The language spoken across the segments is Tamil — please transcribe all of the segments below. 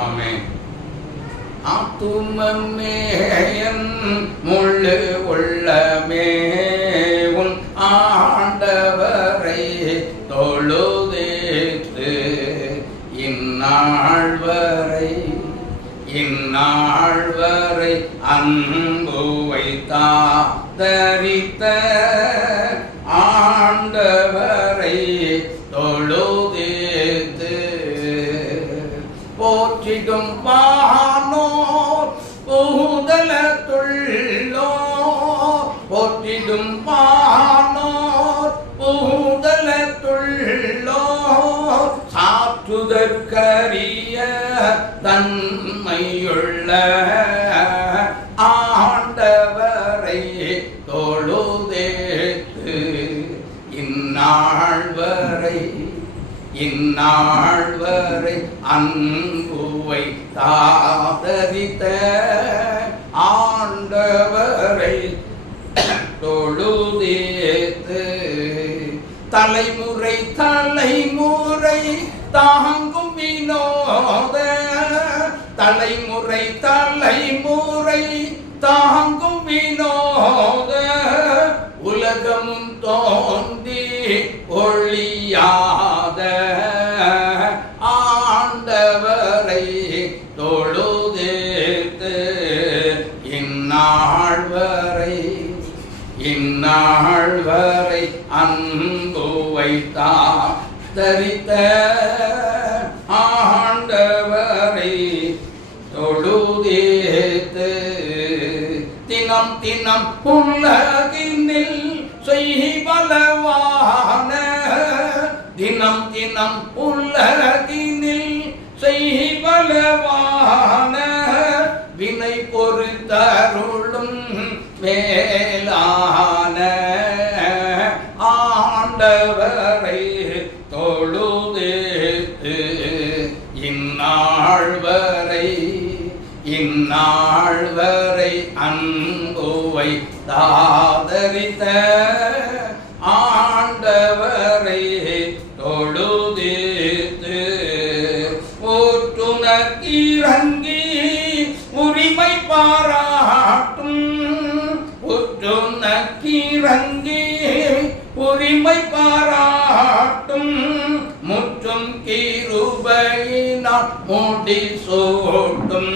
ஆமென். ஆத்துமமேயன் முழு உள்ளமே உன் ஆண்டவரை தொழுதேற்று இந்நாள் வரை அன்பு வைத்தாதரித்த ஆண்டவரை தொழுதேத்து போற்றிடும் வானோர் புகுதலத்துள்ளோ போற்றிடும் வானோர் புகுதலத்துள்ளோ சாற்றுதற்கரிய தன்மையுள்ள ஆண்டவரை தொழுதேத்து இந்நாள் வரை அன்புவை தாதரித்த ஆண்டவரை தொழுதேத்து தலைமுறை தாங்கும் வினோத தலைமுறை தாங்கும் வினோத உலகமும் தோன்றி ஒளியாத ஆண்டவரை தொழுதேத்து இந்நாள் வரை அன்பு வைத்தாதரித்த ஆண்டவரை தொழுதேத்து தினம் உலகினில் செய்வலவான தினம் உலகினில் செய்வலவான வினை பொறுத்தருளும் மேலான ஆண்டவரை தொழுதேத்து இந்நாள் வரை அன்பு வைத்தாதரித்த ஆண்டவரை தொழுதேத்து ஊற்றுனர்க்கிறங்கி உரிமை பாராட்டும் ஊற்றுனர்க்கிறங்கி உரிமை பாராட்டும் முற்றும் கிருபையினால் முடி சூட்டும்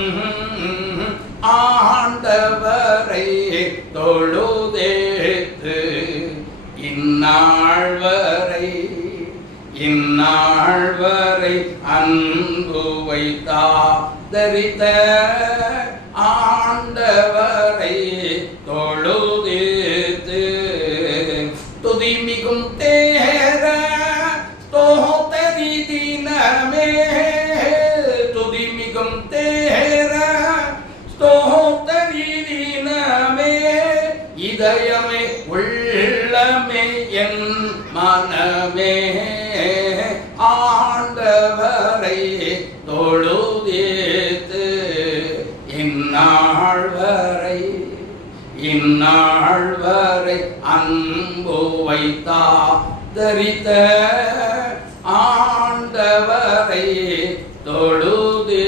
ஆண்டவரை தொழுதேத்து இந்நாள் வரை அன்பு வைத்தாதரித்த ஆண்டவரை தொழுதேத்து துதிமிகும் தேர ஸ்தோத்திரி தினமே துதிமிகும் தேர ஸ்தோத்திரி தினமே இதயமே உள்ளமே என் மனமே ஆண்டவரை தொழுதேத்து இந்நாள் வரை அன்பு வைத்தாதரித்த ஆண்டவரை தொழுதேத்து